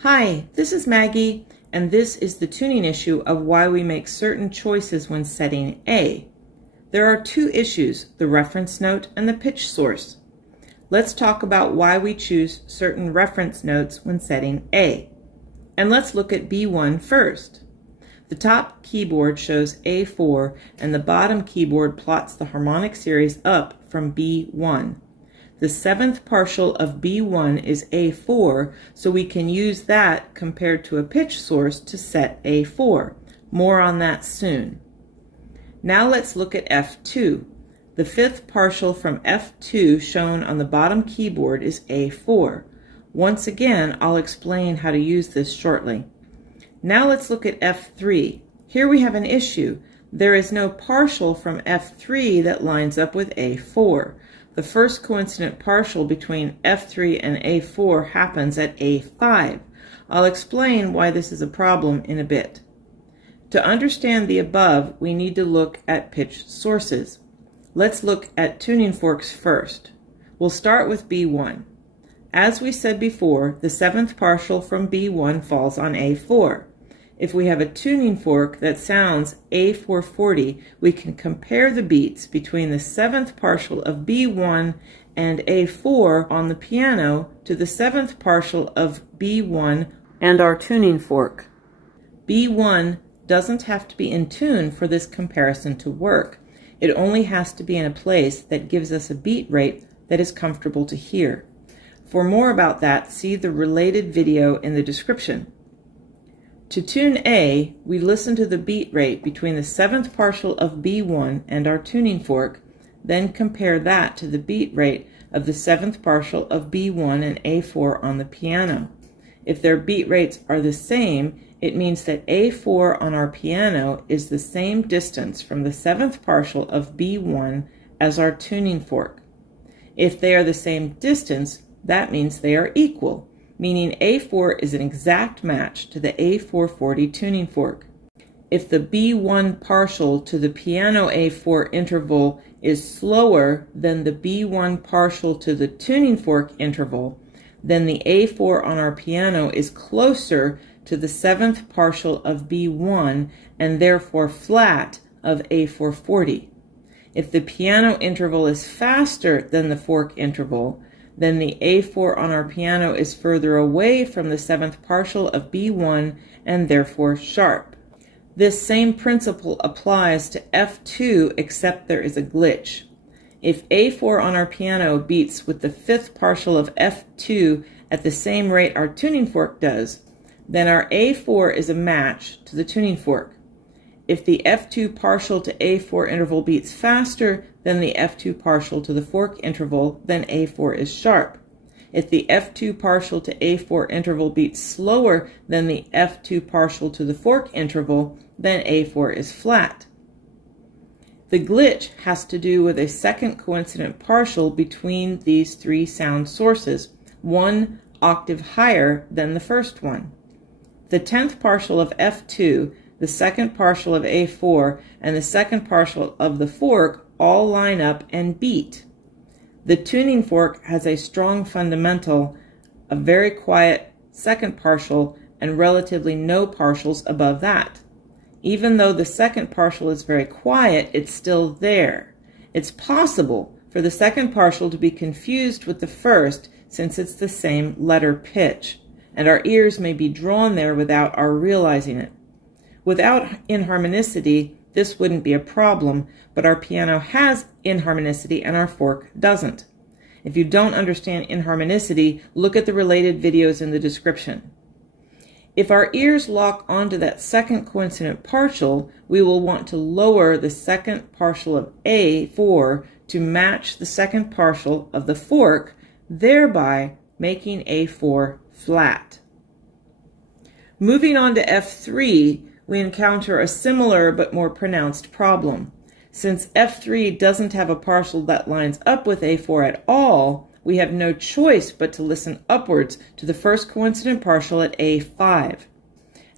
Hi, this is Maggie, and this is the tuning issue of why we make certain choices when setting A. There are two issues, the reference note and the pitch source. Let's talk about why we choose certain reference notes when setting A. And let's look at B1 first. The top keyboard shows A4 and the bottom keyboard plots the harmonic series up from B1. The seventh partial of B1 is A4, so we can use that compared to a pitch source to set A4. More on that soon. Now let's look at F2. The fifth partial from F2 shown on the bottom keyboard is A4. Once again, I'll explain how to use this shortly. Now let's look at F3. Here we have an issue. There is no partial from F3 that lines up with A4. The first coincident partial between F3 and A4 happens at A5. I'll explain why this is a problem in a bit. To understand the above, we need to look at pitch sources. Let's look at tuning forks first. We'll start with B1. As we said before, the seventh partial from B1 falls on A4. If we have a tuning fork that sounds A440, we can compare the beats between the seventh partial of B1 and A4 on the piano to the seventh partial of B1 and our tuning fork. B1 doesn't have to be in tune for this comparison to work. It only has to be in a place that gives us a beat rate that is comfortable to hear. For more about that, see the related video in the description. To tune A, we listen to the beat rate between the seventh partial of B1 and our tuning fork, then compare that to the beat rate of the seventh partial of B1 and A4 on the piano. If their beat rates are the same, it means that A4 on our piano is the same distance from the seventh partial of B1 as our tuning fork. If they are the same distance, that means they are equal, meaning A4 is an exact match to the A440 tuning fork. If the B1 partial to the piano A4 interval is slower than the B1 partial to the tuning fork interval, then the A4 on our piano is closer to the seventh partial of B1 and therefore flat of A440. If the piano interval is faster than the fork interval, then the A4 on our piano is further away from the seventh partial of B1 and therefore sharp. This same principle applies to F2 except there is a glitch. If A4 on our piano beats with the fifth partial of F2 at the same rate our tuning fork does, then our A4 is a match to the tuning fork. If the F2 partial to A4 interval beats faster than the F2 partial to the fork interval, then A4 is sharp. If the F2 partial to A4 interval beats slower than the F2 partial to the fork interval, then A4 is flat. The glitch has to do with a second coincident partial between these three sound sources, one octave higher than the first one. The 10th partial of F2, the second partial of A4, and the second partial of the fork all line up and beat. The tuning fork has a strong fundamental, a very quiet second partial, and relatively no partials above that. Even though the second partial is very quiet, it's still there. It's possible for the second partial to be confused with the first since it's the same letter pitch, and our ears may be drawn there without our realizing it. Without inharmonicity, this wouldn't be a problem, but our piano has inharmonicity and our fork doesn't. If you don't understand inharmonicity, look at the related videos in the description. If our ears lock onto that second coincident partial, we will want to lower the second partial of A4 to match the second partial of the fork, thereby making A4 flat. Moving on to F3, we encounter a similar but more pronounced problem. Since F3 doesn't have a partial that lines up with A4 at all, we have no choice but to listen upwards to the first coincident partial at A5.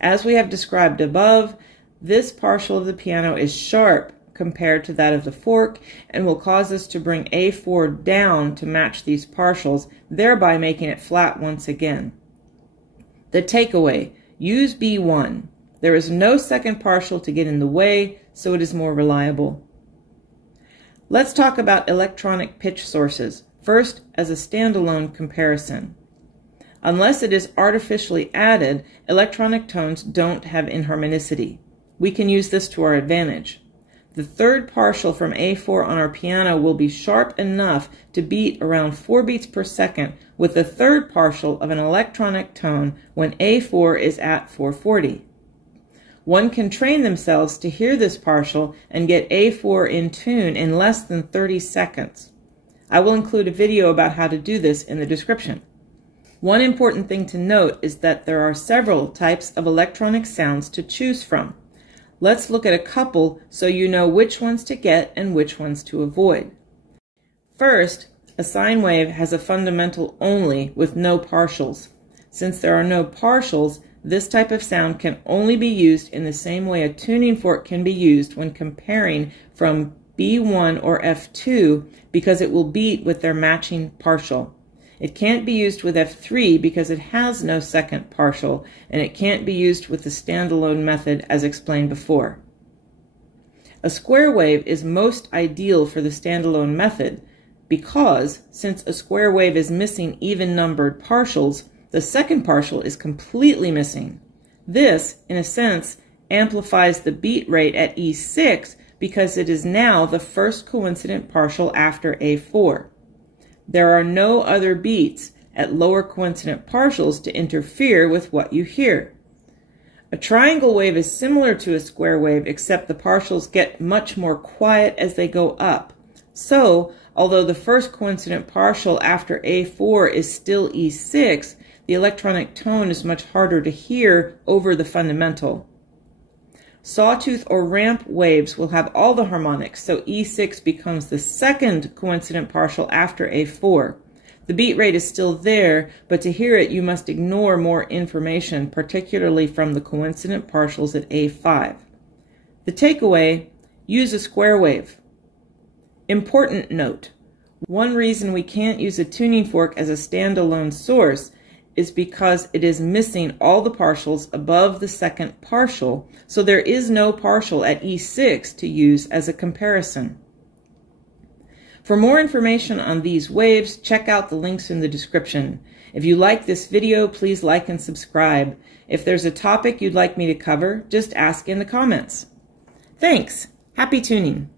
As we have described above, this partial of the piano is sharp compared to that of the fork and will cause us to bring A4 down to match these partials, thereby making it flat once again. The takeaway: use B1. There is no second partial to get in the way, so it is more reliable. Let's talk about electronic pitch sources, first as a standalone comparison. Unless it is artificially added, electronic tones don't have inharmonicity. We can use this to our advantage. The third partial from A4 on our piano will be sharp enough to beat around 4 beats per second with the third partial of an electronic tone when A4 is at 440. One can train themselves to hear this partial and get A4 in tune in less than 30 seconds. I will include a video about how to do this in the description. One important thing to note is that there are several types of electronic sounds to choose from. Let's look at a couple so you know which ones to get and which ones to avoid. First, a sine wave has a fundamental only with no partials. Since there are no partials, this type of sound can only be used in the same way a tuning fork can be used when comparing from B1 or F2 because it will beat with their matching partial. It can't be used with F3 because it has no second partial, and it can't be used with the standalone method as explained before. A square wave is most ideal for the standalone method because, since a square wave is missing even-numbered partials, the second partial is completely missing. This, in a sense, amplifies the beat rate at E6 because it is now the first coincident partial after A4. There are no other beats at lower coincident partials to interfere with what you hear. A triangle wave is similar to a square wave, except the partials get much more quiet as they go up. So, although the first coincident partial after A4 is still E6, the electronic tone is much harder to hear over the fundamental. Sawtooth or ramp waves will have all the harmonics, so E6 becomes the second coincident partial after A4. The beat rate is still there, but to hear it you must ignore more information, particularly from the coincident partials at A5. The takeaway: use a square wave. Important note: one reason we can't use a tuning fork as a standalone source is because it is missing all the partials above the second partial, so there is no partial at E6 to use as a comparison. For more information on these waves, check out the links in the description. If you like this video, please like and subscribe. If there's a topic you'd like me to cover, just ask in the comments. Thanks! Happy tuning!